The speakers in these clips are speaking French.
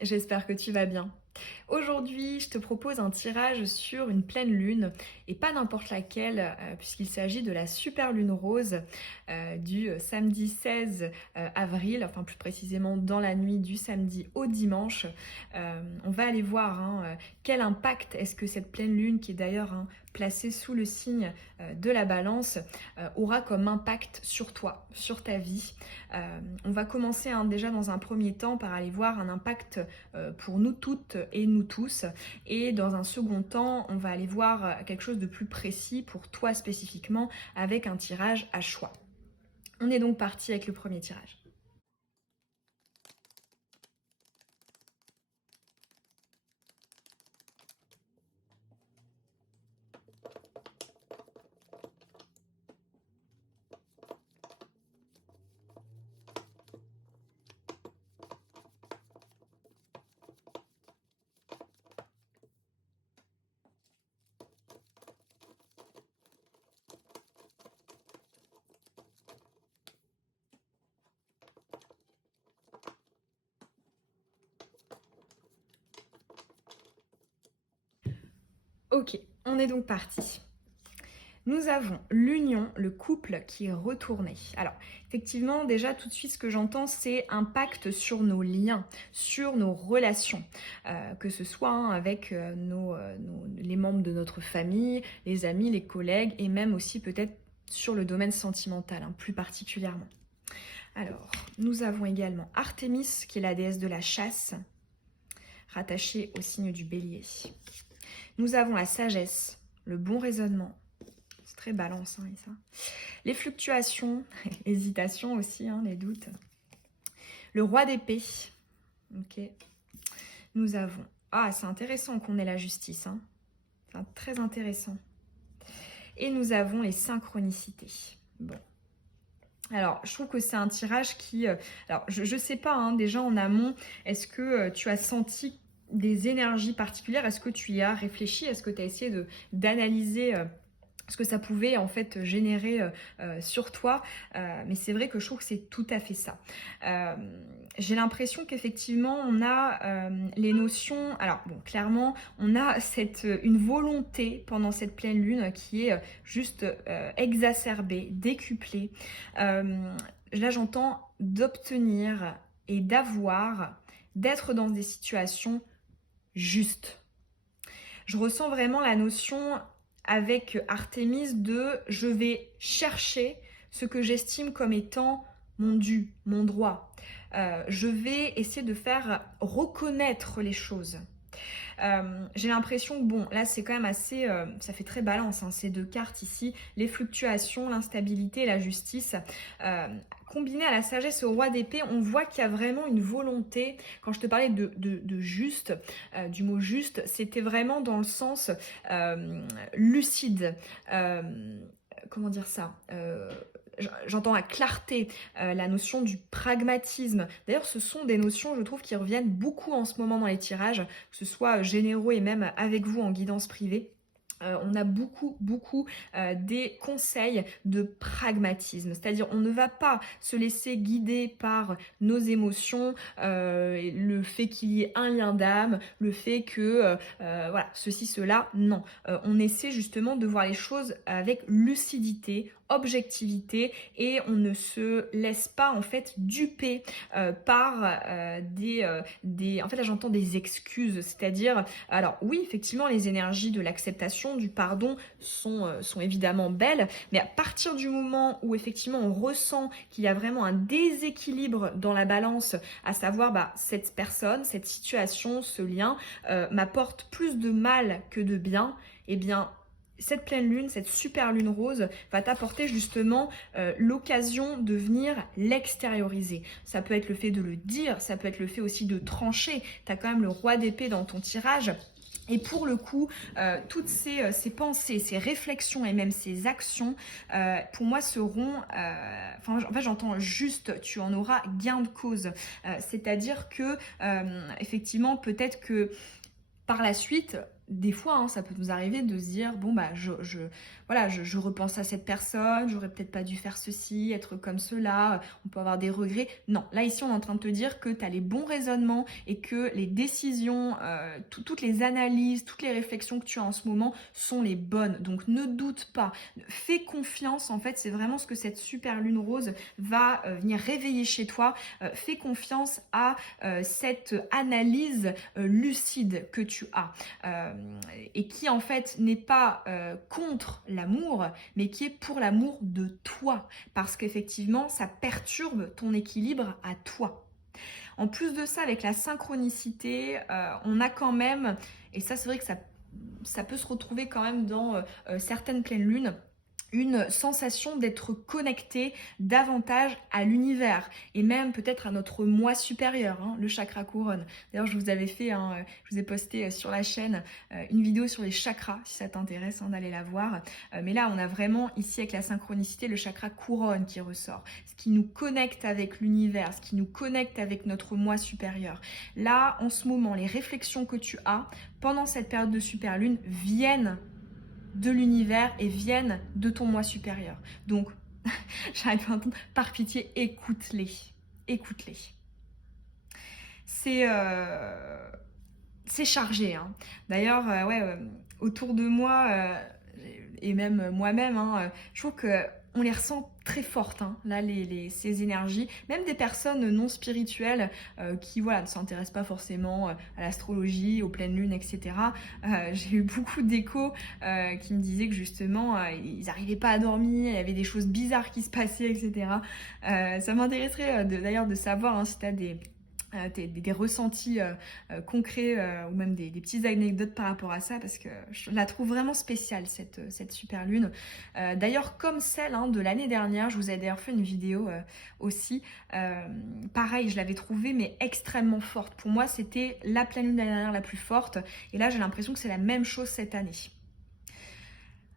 J'espère que tu vas bien. Aujourd'hui, je te propose un tirage sur une pleine lune et pas n'importe laquelle, puisqu'il s'agit de la super lune rose du samedi 16 avril, enfin plus précisément dans la nuit du samedi au dimanche. On va aller voir quel impact est-ce que cette pleine lune, qui est d'ailleurs placée sous le signe de la balance, aura comme impact sur toi, sur ta vie. On va commencer déjà dans un premier temps par aller voir un impact pour nous toutes et nous tous. Et dans un second temps, on va aller voir quelque chose de plus précis pour toi spécifiquement avec un tirage à choix. On est donc parti avec le premier tirage. Ok, on est donc parti. Nous avons l'union, le couple qui est retourné. Alors, effectivement, déjà, tout de suite, ce que j'entends, c'est impact sur nos liens, sur nos relations, que ce soit avec les membres de notre famille, les amis, les collègues, et même aussi peut-être sur le domaine sentimental, plus particulièrement. Alors, nous avons également Artémis, qui est la déesse de la chasse, rattachée au signe du bélier. Nous avons la sagesse, le bon raisonnement. C'est très balance, ça. Les fluctuations, hésitations aussi, les doutes. Le roi d'épée. Ok. Nous avons... Ah, c'est intéressant qu'on ait la justice. C'est très intéressant. Et nous avons les synchronicités. Bon. Alors, je trouve que c'est un tirage qui... alors, je sais pas, déjà en amont, est-ce que tu as senti des énergies particulières? Est-ce que tu y as réfléchi? Est-ce que tu as essayé d'analyser ce que ça pouvait en fait générer sur toi, mais c'est vrai que je trouve que c'est tout à fait ça. J'ai l'impression qu'effectivement on a les notions, alors bon, clairement on a une volonté pendant cette pleine lune qui est juste exacerbée, décuplée. Là j'entends d'obtenir et d'avoir, d'être dans des situations justes. Je ressens vraiment la notion avec Artémis de je vais chercher ce que j'estime comme étant mon dû, mon droit. Je vais essayer de faire reconnaître les choses. J'ai l'impression que bon, là c'est quand même assez, ça fait très balance, ces deux cartes ici, les fluctuations, l'instabilité, la justice. Combiné à la sagesse et au roi d'épée, on voit qu'il y a vraiment une volonté. Quand je te parlais de juste, du mot juste, c'était vraiment dans le sens lucide. Comment dire ça, j'entends la clarté, la notion du pragmatisme. D'ailleurs, ce sont des notions, je trouve, qui reviennent beaucoup en ce moment dans les tirages, que ce soit généraux et même avec vous en guidance privée. On a beaucoup des conseils de pragmatisme, c'est-à-dire on ne va pas se laisser guider par nos émotions, le fait qu'il y ait un lien d'âme, le fait que voilà, ceci, cela, non. On essaie justement de voir les choses avec lucidité, objectivité, et on ne se laisse pas en fait duper par en fait là j'entends des excuses, c'est-à-dire alors oui effectivement les énergies de l'acceptation, du pardon sont évidemment belles, mais à partir du moment où effectivement on ressent qu'il y a vraiment un déséquilibre dans la balance, à savoir cette personne, cette situation, ce lien m'apporte plus de mal que de bien, eh bien cette pleine lune, cette super lune rose va t'apporter justement l'occasion de venir l'extérioriser. Ça peut être le fait de le dire, ça peut être le fait aussi de trancher. Tu as quand même le roi d'épée dans ton tirage. Et pour le coup, toutes ces pensées, ces réflexions et même ces actions, pour moi, seront... en fait, j'entends juste, tu en auras gain de cause. C'est-à-dire que, effectivement, peut-être que par la suite, des fois, hein, ça peut nous arriver de se dire, bon, bah, voilà, je repense à cette personne, j'aurais peut-être pas dû faire ceci, être comme cela, on peut avoir des regrets. Non, là, ici, on est en train de te dire que tu as les bons raisonnements et que les décisions, toutes les analyses, toutes les réflexions que tu as en ce moment sont les bonnes. Donc, ne doute pas, fais confiance, en fait, c'est vraiment ce que cette super lune rose va venir réveiller chez toi. Fais confiance à cette analyse lucide que tu as. Et qui en fait n'est pas contre l'amour, mais qui est pour l'amour de toi, parce qu'effectivement ça perturbe ton équilibre à toi. En plus de ça, avec la synchronicité, on a quand même, et ça c'est vrai que ça peut se retrouver quand même dans certaines pleines lunes, une sensation d'être connecté davantage à l'univers et même peut-être à notre moi supérieur, hein, le chakra couronne. D'ailleurs, je vous avais fait, je vous ai posté sur la chaîne une vidéo sur les chakras, si ça t'intéresse, hein, d'aller la voir. Mais là, on a vraiment ici avec la synchronicité le chakra couronne qui ressort, ce qui nous connecte avec l'univers, ce qui nous connecte avec notre moi supérieur. Là, en ce moment, les réflexions que tu as pendant cette période de super lune viennent de l'univers et viennent de ton moi supérieur. Donc, j'arrive pas à entendre, par pitié, écoute-les. Écoute-les. C'est chargé. Hein. D'ailleurs, autour de moi, et même moi-même, hein, je trouve que on les ressent très fortes, hein, là, ces énergies. Même des personnes non spirituelles qui voilà, ne s'intéressent pas forcément à l'astrologie, aux pleines lunes, etc. J'ai eu beaucoup d'échos qui me disaient que justement, ils n'arrivaient pas à dormir, il y avait des choses bizarres qui se passaient, etc. Ça m'intéresserait d'ailleurs de savoir hein, si tu as des ressentis concrets ou même des petites anecdotes par rapport à ça parce que je la trouve vraiment spéciale cette super lune. D'ailleurs comme celle hein, de l'année dernière, je vous ai d'ailleurs fait une vidéo aussi. Pareil, je l'avais trouvée mais extrêmement forte. Pour moi c'était la pleine lune de l'année dernière la plus forte et là j'ai l'impression que c'est la même chose cette année.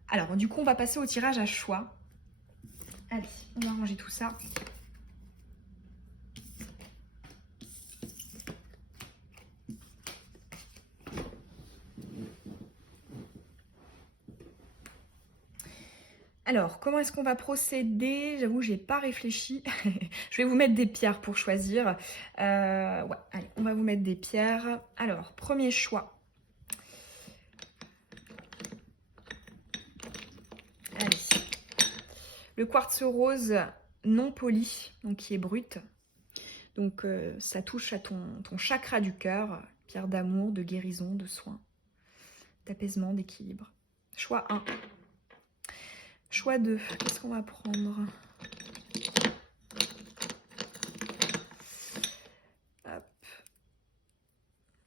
Alors du coup on va passer au tirage à choix. Allez, on va ranger tout ça. Alors, comment est-ce qu'on va procéder? J'avoue, j'ai pas réfléchi. Je vais vous mettre des pierres pour choisir. Ouais, allez, on va vous mettre des pierres. Alors, premier choix. Allez. Le quartz rose non poli, donc qui est brut. Donc, ça touche à ton chakra du cœur. Pierre d'amour, de guérison, de soin, d'apaisement, d'équilibre. Choix 1. Choix 2, qu'est-ce qu'on va prendre? Hop.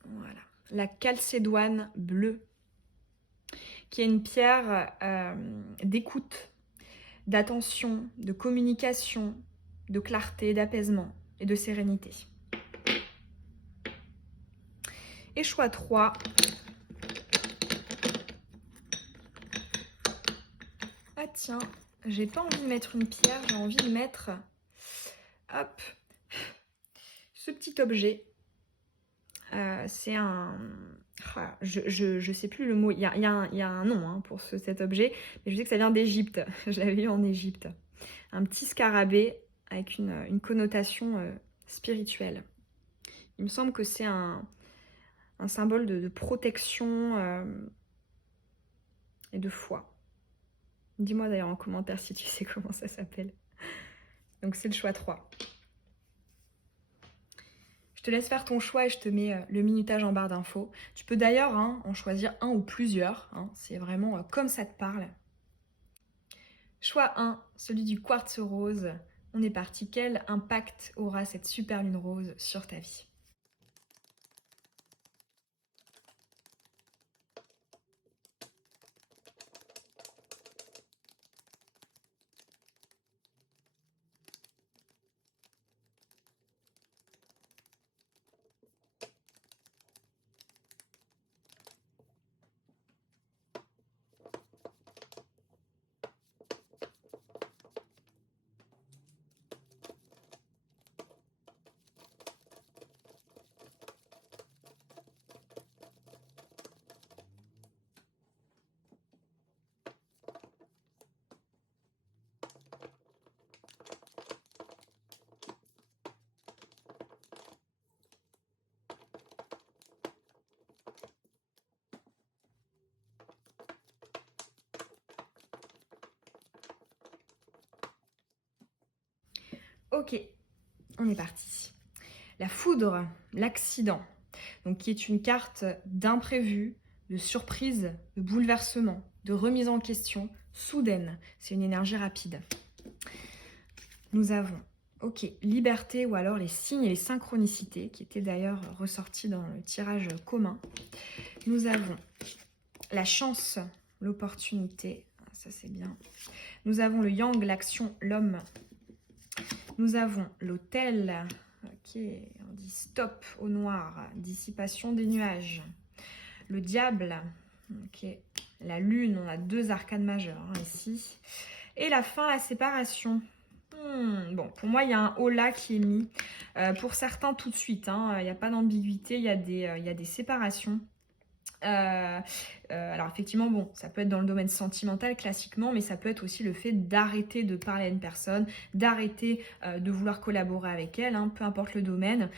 Voilà. La calcédoine bleue, qui est une pierre d'écoute, d'attention, de communication, de clarté, d'apaisement et de sérénité. Et choix 3. Ah tiens, j'ai pas envie de mettre une pierre, j'ai envie de mettre hop, ce petit objet. C'est un... Je sais plus le mot, il y a un nom hein, pour cet objet, mais je sais que ça vient d'Égypte, je l'avais eu en Égypte. Un petit scarabée avec une connotation spirituelle. Il me semble que c'est un symbole de protection et de foi. Dis-moi d'ailleurs en commentaire si tu sais comment ça s'appelle. Donc c'est le choix 3. Je te laisse faire ton choix et je te mets le minutage en barre d'infos. Tu peux d'ailleurs hein, en choisir un ou plusieurs. Hein, c'est vraiment comme ça te parle. Choix 1, celui du quartz rose. On est parti. Quel impact aura cette super lune rose sur ta vie? Ok, on est parti. La foudre, l'accident, donc qui est une carte d'imprévu, de surprise, de bouleversement, de remise en question, soudaine. C'est une énergie rapide. Nous avons, ok, liberté ou alors les signes et les synchronicités, qui étaient d'ailleurs ressortis dans le tirage commun. Nous avons la chance, l'opportunité, ça c'est bien. Nous avons le yang, l'action, l'homme. Nous avons l'autel, ok, on dit stop au noir, dissipation des nuages. Le diable, ok, la lune, on a 2 arcanes majeures ici. Et la fin, la séparation. Bon, pour moi, il y a un haut là qui est mis. Pour certains, tout de suite, il n'y a pas d'ambiguïté, il y a des séparations. Alors effectivement, bon, ça peut être dans le domaine sentimental classiquement, mais ça peut être aussi le fait d'arrêter de parler à une personne, d'arrêter de vouloir collaborer avec elle, peu importe le domaine.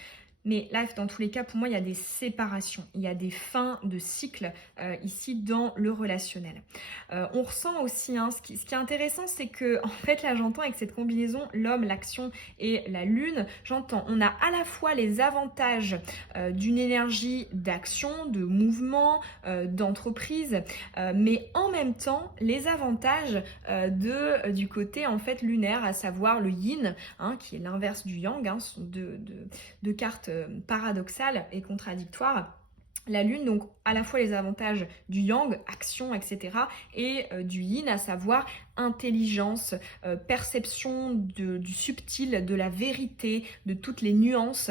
Mais là, dans tous les cas, pour moi, il y a des séparations, il y a des fins de cycle ici dans le relationnel. On ressent aussi, ce qui est intéressant, c'est que, en fait, là, j'entends avec cette combinaison, l'homme, l'action et la lune, j'entends, on a à la fois les avantages d'une énergie d'action, de mouvement, d'entreprise, mais en même temps, les avantages du côté, en fait, lunaire, à savoir le yin, qui est l'inverse du yang, ce sont deux cartes paradoxales et contradictoires. La lune, donc à la fois les avantages du yang, action, etc. et du yin, à savoir intelligence, perception du subtil, de la vérité, de toutes les nuances.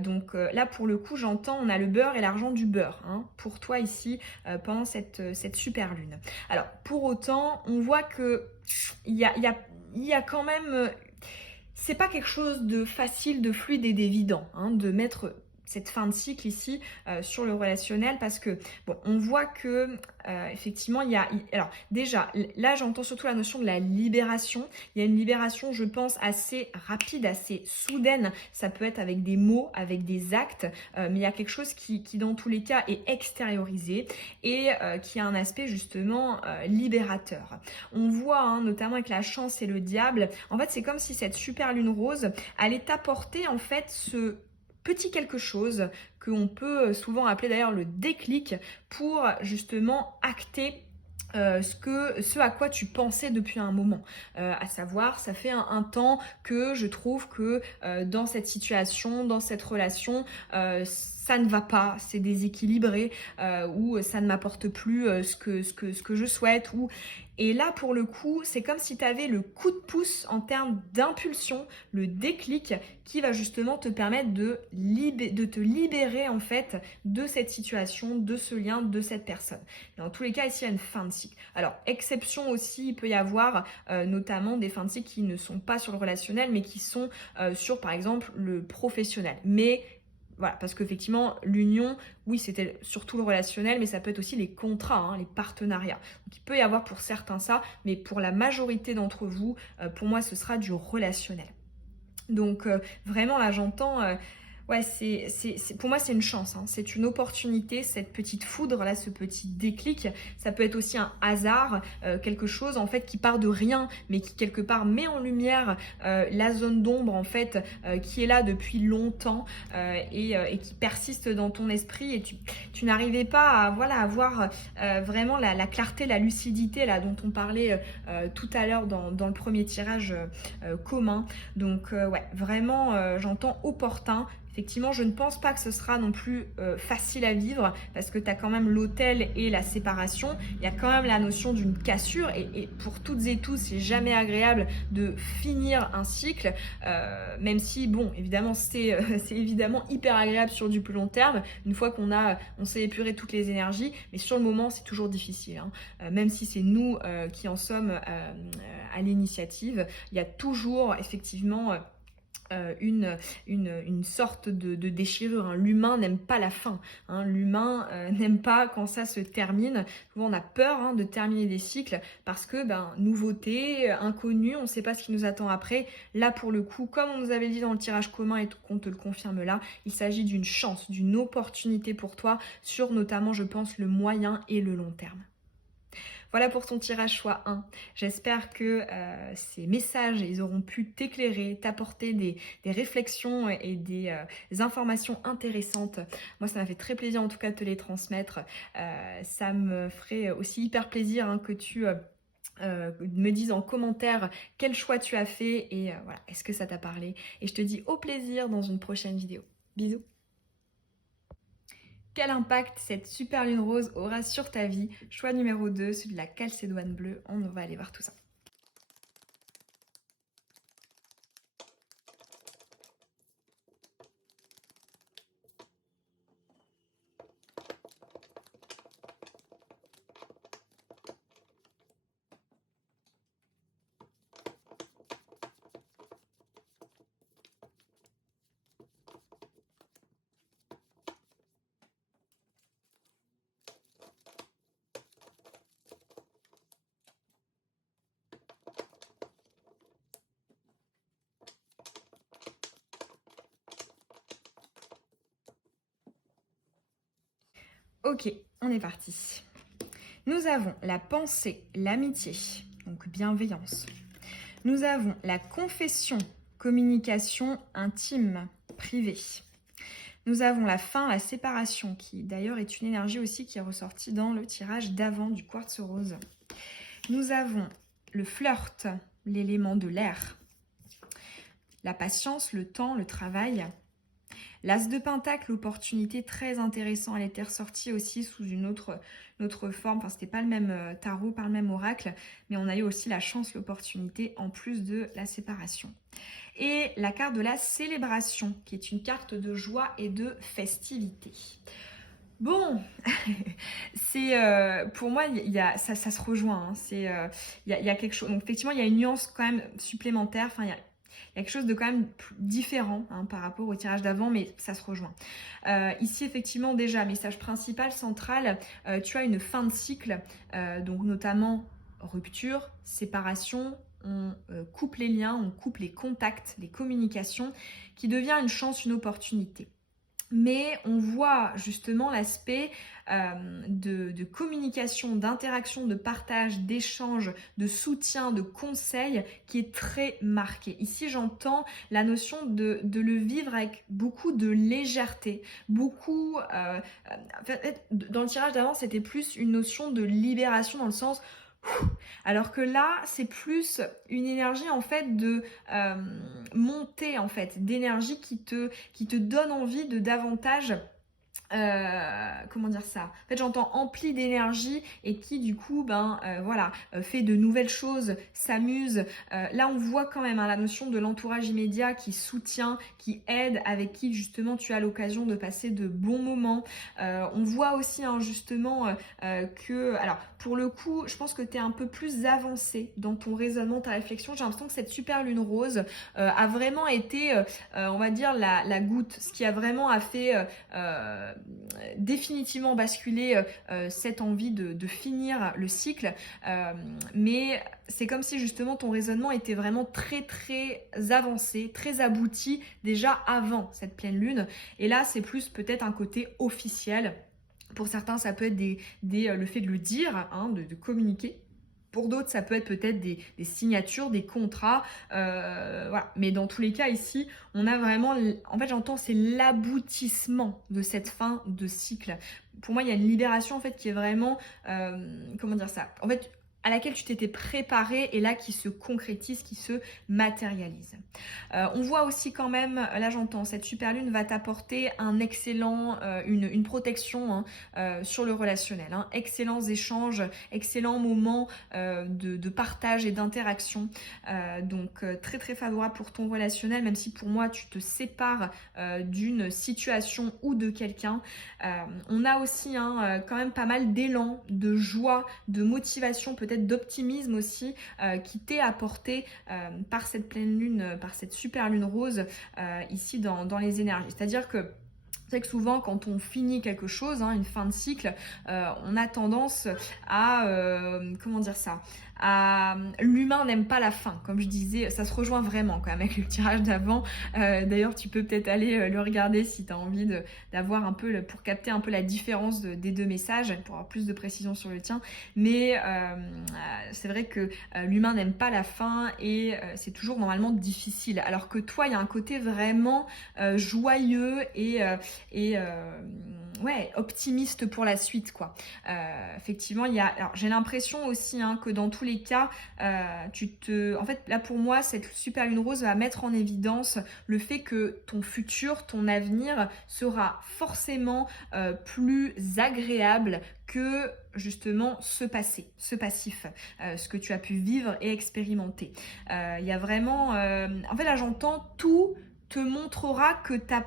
Donc là, pour le coup, j'entends, on a le beurre et l'argent du beurre pour toi ici pendant cette super lune. Alors, pour autant, on voit que il y a quand même... c'est pas quelque chose de facile, de fluide et d'évident de mettre cette fin de cycle ici sur le relationnel, parce que bon, on voit que effectivement alors déjà là j'entends surtout la notion de la libération. Il y a une libération, je pense, assez rapide, assez soudaine. Ça peut être avec des mots, avec des actes, mais il y a quelque chose qui dans tous les cas est extériorisé et qui a un aspect justement libérateur. On voit notamment avec la chance et le diable, en fait c'est comme si cette super lune rose allait t'apporter en fait ce petit quelque chose qu'on peut souvent appeler d'ailleurs le déclic pour justement acter ce à quoi tu pensais depuis un moment. À savoir, ça fait un temps que je trouve que dans cette situation, dans cette relation, ça ne va pas, c'est déséquilibré, ou ça ne m'apporte plus ce que je souhaite. Et là, pour le coup, c'est comme si tu avais le coup de pouce en termes d'impulsion, le déclic qui va justement te permettre de te libérer en fait de cette situation, de ce lien, de cette personne. Dans tous les cas, ici, il y a une fin de cycle. Alors, exception aussi, il peut y avoir notamment des fins de cycle qui ne sont pas sur le relationnel, mais qui sont sur, par exemple, le professionnel. Mais voilà, parce qu'effectivement, l'union, oui, c'était surtout le relationnel, mais ça peut être aussi les contrats, les partenariats. Donc, il peut y avoir pour certains ça, mais pour la majorité d'entre vous, pour moi, ce sera du relationnel. Donc, vraiment, là, j'entends... ouais, pour moi, c'est une chance, c'est une opportunité, cette petite foudre, là, ce petit déclic. Ça peut être aussi un hasard, quelque chose, en fait, qui part de rien, mais qui, quelque part, met en lumière la zone d'ombre, en fait, qui est là depuis longtemps et qui persiste dans ton esprit. Et tu n'arrivais pas à avoir vraiment la clarté, la lucidité, là, dont on parlait tout à l'heure dans le premier tirage commun. Donc, ouais, vraiment, j'entends opportun. Effectivement, je ne pense pas que ce sera non plus facile à vivre parce que tu as quand même l'autel et la séparation. Il y a quand même la notion d'une cassure et pour toutes et tous, c'est jamais agréable de finir un cycle, même si, bon, évidemment, c'est évidemment hyper agréable sur du plus long terme, une fois on s'est épuré toutes les énergies, mais sur le moment, c'est toujours difficile. Même si c'est nous qui en sommes à l'initiative, il y a toujours effectivement... une sorte de déchirure. L'humain n'aime pas la fin. L'humain n'aime pas quand ça se termine. Souvent, on a peur de terminer des cycles parce que nouveauté, inconnu, on ne sait pas ce qui nous attend après. Là, pour le coup, comme on nous avait dit dans le tirage commun et qu'on te le confirme là, il s'agit d'une chance, d'une opportunité pour toi sur notamment, je pense, le moyen et le long terme. Voilà pour ton tirage choix 1. J'espère que ces messages, ils auront pu t'éclairer, t'apporter des réflexions et des informations intéressantes. Moi, ça m'a fait très plaisir en tout cas de te les transmettre. Ça me ferait aussi hyper plaisir hein, que tu me dises en commentaire quel choix tu as fait et voilà, est-ce que ça t'a parlé. Et je te dis au plaisir dans une prochaine vidéo. Bisous. Quel impact cette super lune rose aura sur ta vie? Choix numéro 2, celui de la calcédoine bleue. On va aller voir tout ça. Ok, on est parti. Nous avons la pensée, l'amitié, donc bienveillance. Nous avons la confession, communication intime, privée. Nous avons la fin, la séparation, qui d'ailleurs est une énergie aussi qui est ressortie dans le tirage d'avant du quartz rose. Nous avons le flirt, l'élément de l'air. La patience, le temps, le travail. L'As de Pentacle, l'opportunité très intéressante, elle était ressortie aussi sous une autre forme, enfin c'était pas le même tarot, pas le même oracle, mais on a eu aussi la chance, l'opportunité en plus de la séparation. Et la carte de la célébration, qui est une carte de joie et de festivité. Bon, c'est pour moi, ça se rejoint. Hein, il y a quelque chose. Donc effectivement, il y a une nuance quand même supplémentaire. Enfin, il y a quelque chose de quand même différent hein, par rapport au tirage d'avant, mais ça se rejoint. Ici, effectivement, déjà, message principal, central, tu as une fin de cycle, donc notamment rupture, séparation, on coupe les liens, on coupe les contacts, les communications, qui devient une chance, une opportunité. Mais on voit justement l'aspect de communication, d'interaction, de partage, d'échange, de soutien, de conseil qui est très marqué. Ici, j'entends la notion de le vivre avec beaucoup de légèreté, beaucoup... en fait, dans le tirage d'avant, c'était plus une notion de libération dans le sens... Alors que là, c'est plus une énergie en fait de montée en fait, d'énergie qui te donne envie de davantage comment dire ça? En fait, j'entends empli d'énergie et qui du coup, voilà, fait de nouvelles choses, s'amuse. Là, on voit quand même hein, la notion de l'entourage immédiat qui soutient, qui aide, avec qui justement tu as l'occasion de passer de bons moments. On voit aussi hein, justement que, alors pour le coup, je pense que tu es un peu plus avancé dans ton raisonnement, ta réflexion. J'ai l'impression que cette super lune rose a vraiment été, on va dire, la goutte, ce qui a vraiment fait définitivement basculer cette envie de finir le cycle. Mais c'est comme si justement ton raisonnement était vraiment très très avancé, très abouti déjà avant cette pleine lune. Et là, c'est plus peut-être un côté officiel. Pour certains, ça peut être le fait de le dire, hein, de communiquer. Pour d'autres, ça peut être peut-être des signatures, des contrats, voilà. Mais dans tous les cas, ici, on a vraiment, en fait, j'entends, c'est l'aboutissement de cette fin de cycle. Pour moi, il y a une libération, en fait, qui est vraiment, comment dire ça? En fait, à laquelle tu t'étais préparé et là qui se concrétise, qui se matérialise. On voit aussi quand même, là j'entends, cette super lune va t'apporter un excellent, une protection hein, sur le relationnel. Hein. Excellents échanges, excellents moments de partage et d'interaction. Donc très très favorable pour ton relationnel, même si pour moi tu te sépares d'une situation ou de quelqu'un. On a aussi hein, quand même pas mal d'élan, de joie, de motivation, peut-être d'optimisme aussi, qui t'est apporté par cette pleine lune, par cette super lune rose ici dans les énergies. C'est-à-dire que C'est que souvent, quand on finit quelque chose, hein, une fin de cycle, on a tendance à, comment dire ça? L'humain n'aime pas la fin, comme je disais, ça se rejoint vraiment quand même avec le tirage d'avant. D'ailleurs, tu peux peut-être aller le regarder si tu as envie d'avoir un peu, pour capter un peu la différence des deux messages, pour avoir plus de précision sur le tien. Mais c'est vrai que l'humain n'aime pas la fin et c'est toujours normalement difficile. Alors que toi, il y a un côté vraiment joyeux et ouais, optimiste pour la suite, quoi. Effectivement, alors, j'ai l'impression aussi, hein, que dans tous les cas, en fait, là pour moi, cette super lune rose va mettre en évidence le fait que ton futur, ton avenir sera forcément plus agréable que justement ce passé, ce passif, ce que tu as pu vivre et expérimenter. Il y a vraiment, en fait là j'entends tout te montrera que tu as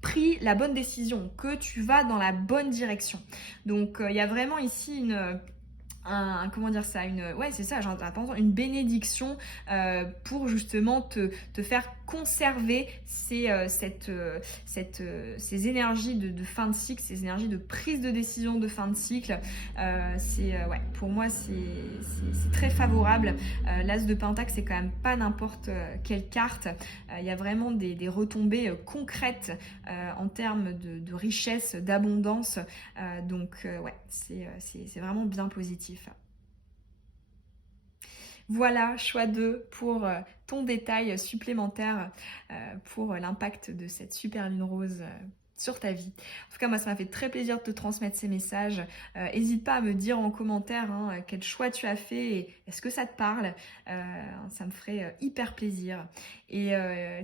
pris la bonne décision, que tu vas dans la bonne direction. Donc il y a vraiment ici comment dire ça, ouais c'est ça, j'entends une bénédiction pour justement te faire conserver ces énergies de fin de cycle, ces énergies de prise de décision de fin de cycle. Ouais, pour moi c'est très favorable. L'As de Pentacle, c'est quand même pas n'importe quelle carte. Il y a vraiment des retombées concrètes en termes de richesse, d'abondance. Donc ouais, c'est vraiment bien positif. Voilà, choix 2 pour ton détail supplémentaire pour l'impact de cette super lune rose sur ta vie. En tout cas, moi, ça m'a fait très plaisir de te transmettre ces messages. N'hésite pas à me dire en commentaire, hein, quel choix tu as fait et est-ce que ça te parle. Ça me ferait hyper plaisir. Et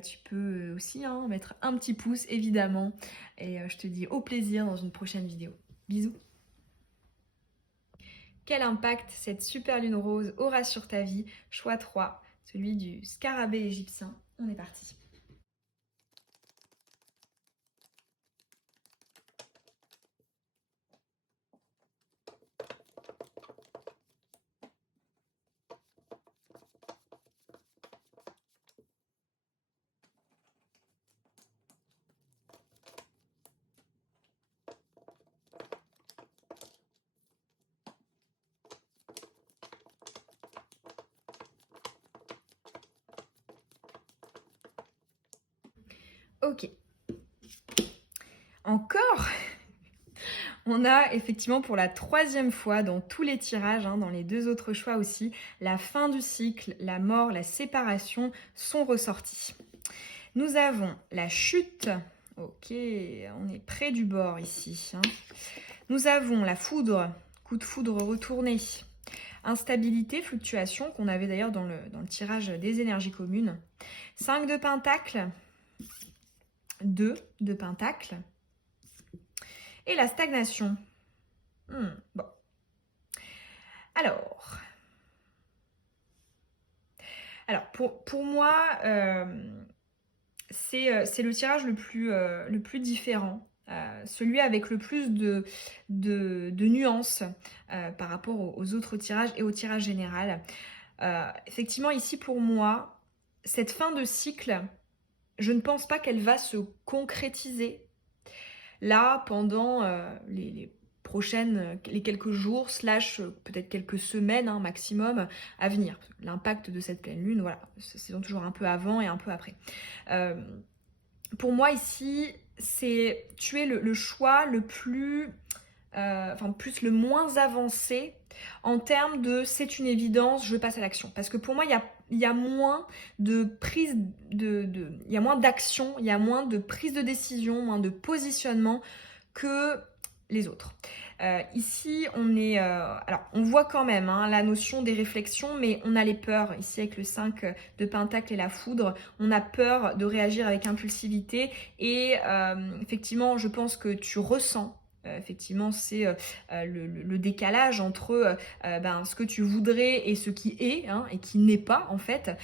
tu peux aussi, hein, mettre un petit pouce, évidemment. Et je te dis au plaisir dans une prochaine vidéo. Bisous. Quel impact cette super lune rose aura sur ta vie? Choix 3, celui du scarabée égyptien. On est parti. Ok. Encore. On a effectivement pour la 3e fois dans tous les tirages, hein, dans les 2 autres choix aussi, la fin du cycle, la mort, la séparation sont ressortis. Nous avons la chute. Ok, on est près du bord ici, hein. Nous avons la foudre, coup de foudre retourné. Instabilité, fluctuation, qu'on avait d'ailleurs dans le tirage des énergies communes. 5 de pentacle, 2 de pentacle. Et la stagnation. Bon. Alors pour moi, c'est le tirage le plus différent. Celui avec le plus de nuances par rapport aux autres tirages et au tirage général. Effectivement, ici pour moi, cette fin de cycle, je ne pense pas qu'elle va se concrétiser là pendant les quelques jours / peut-être quelques semaines, hein, maximum à venir. L'impact de cette pleine lune, voilà, c'est toujours un peu avant et un peu après. Pour moi ici, tu es le choix le plus, plus le moins avancé en termes de c'est une évidence, je passe à l'action. Parce que pour moi, il y a moins de prise il y a moins d'action, il y a moins de prise de décision, moins de positionnement que les autres. Ici, alors, on voit quand même, hein, la notion des réflexions, mais on a les peurs. Ici, avec le 5 de pentacle et la foudre, on a peur de réagir avec impulsivité. Et effectivement, je pense que tu ressens. Effectivement, c'est le décalage entre ce que tu voudrais et ce qui est, hein, et qui n'est pas en fait.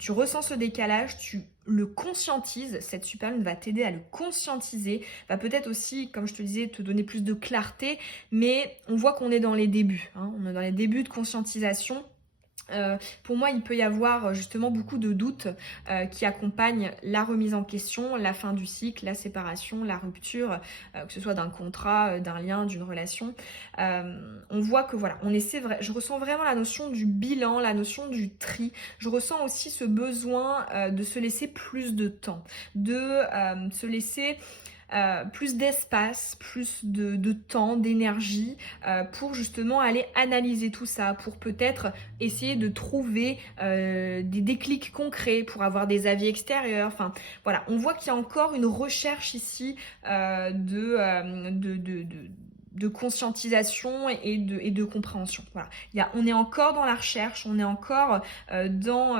Tu ressens ce décalage, tu le conscientises. Cette super lune va t'aider à le conscientiser, va peut-être aussi, comme je te disais, te donner plus de clarté, mais on voit qu'on est dans les débuts, hein, on est dans les débuts de conscientisation. Pour moi, il peut y avoir justement beaucoup de doutes qui accompagnent la remise en question, la fin du cycle, la séparation, la rupture, que ce soit d'un contrat, d'un lien, d'une relation. On voit que voilà, je ressens vraiment la notion du bilan, la notion du tri. Je ressens aussi ce besoin de se laisser plus de temps, de se laisser plus d'espace, plus de temps, d'énergie pour justement aller analyser tout ça, pour peut-être essayer de trouver des déclics concrets, pour avoir des avis extérieurs. Enfin voilà, on voit qu'il y a encore une recherche ici de conscientisation et de compréhension. Voilà. On est encore dans la recherche, on est encore dans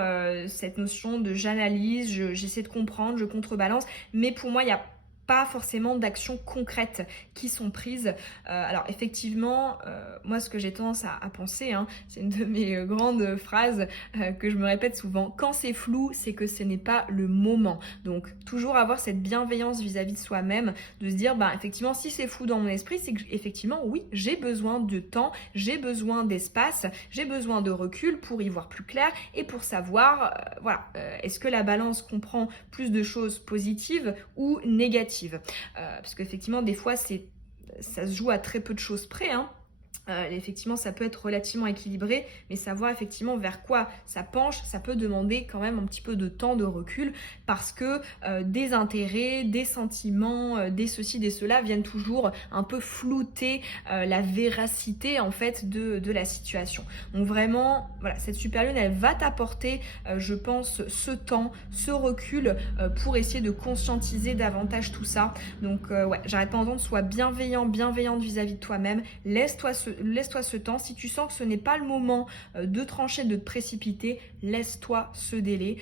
cette notion de j'analyse, j'essaie de comprendre, je contrebalance, mais pour moi, il y a pas forcément d'actions concrètes qui sont prises. Alors effectivement, moi ce que j'ai tendance à penser, hein, c'est une de mes grandes phrases que je me répète souvent, quand c'est flou, c'est que ce n'est pas le moment. Donc toujours avoir cette bienveillance vis-à-vis de soi-même, de se dire, bah effectivement, si c'est flou dans mon esprit, c'est que effectivement, oui, j'ai besoin de temps, j'ai besoin d'espace, j'ai besoin de recul pour y voir plus clair et pour savoir, est-ce que la balance comprend plus de choses positives ou négatives. Parce qu'effectivement, des fois, ça se joue à très peu de choses près, hein. Effectivement, ça peut être relativement équilibré, mais savoir effectivement vers quoi ça penche, ça peut demander quand même un petit peu de temps de recul parce que des intérêts, des sentiments, des ceci, des cela viennent toujours un peu flouter la véracité en fait de la situation. Donc vraiment, voilà, cette super lune, elle va t'apporter, je pense, ce temps, ce recul pour essayer de conscientiser davantage tout ça. Donc ouais, j'arrête pas d'entendre, sois bienveillante vis-à-vis de toi-même, laisse-toi ce temps. Si tu sens que ce n'est pas le moment de trancher, de te précipiter, laisse-toi ce délai.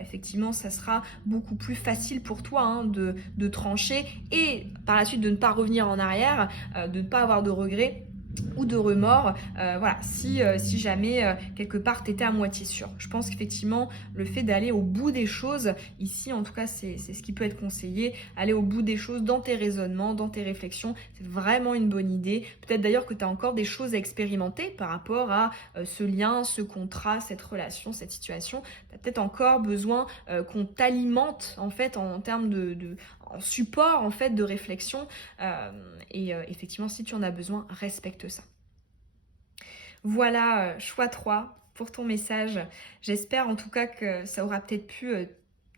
Effectivement, ça sera beaucoup plus facile pour toi hein, de trancher et par la suite de ne pas revenir en arrière, de ne pas avoir de regrets ou de remords, voilà, si jamais quelque part t'étais à moitié sûr. Je pense qu'effectivement le fait d'aller au bout des choses, ici en tout cas c'est ce qui peut être conseillé, aller au bout des choses dans tes raisonnements, dans tes réflexions, c'est vraiment une bonne idée. Peut-être d'ailleurs que tu as encore des choses à expérimenter par rapport à ce lien, ce contrat, cette relation, cette situation. Tu as peut-être encore besoin qu'on t'alimente en fait en termes en support en fait de réflexion effectivement si tu en as besoin, respecte ça. Voilà, choix 3 pour ton message. J'espère en tout cas que ça aura peut-être pu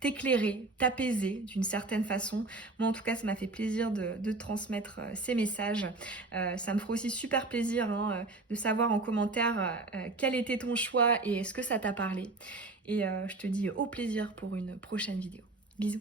t'éclairer, t'apaiser d'une certaine façon. Moi en tout cas ça m'a fait plaisir de te transmettre ces messages. Ça me fera aussi super plaisir hein, de savoir en commentaire quel était ton choix et est-ce que ça t'a parlé. Et je te dis au plaisir pour une prochaine vidéo. Bisous.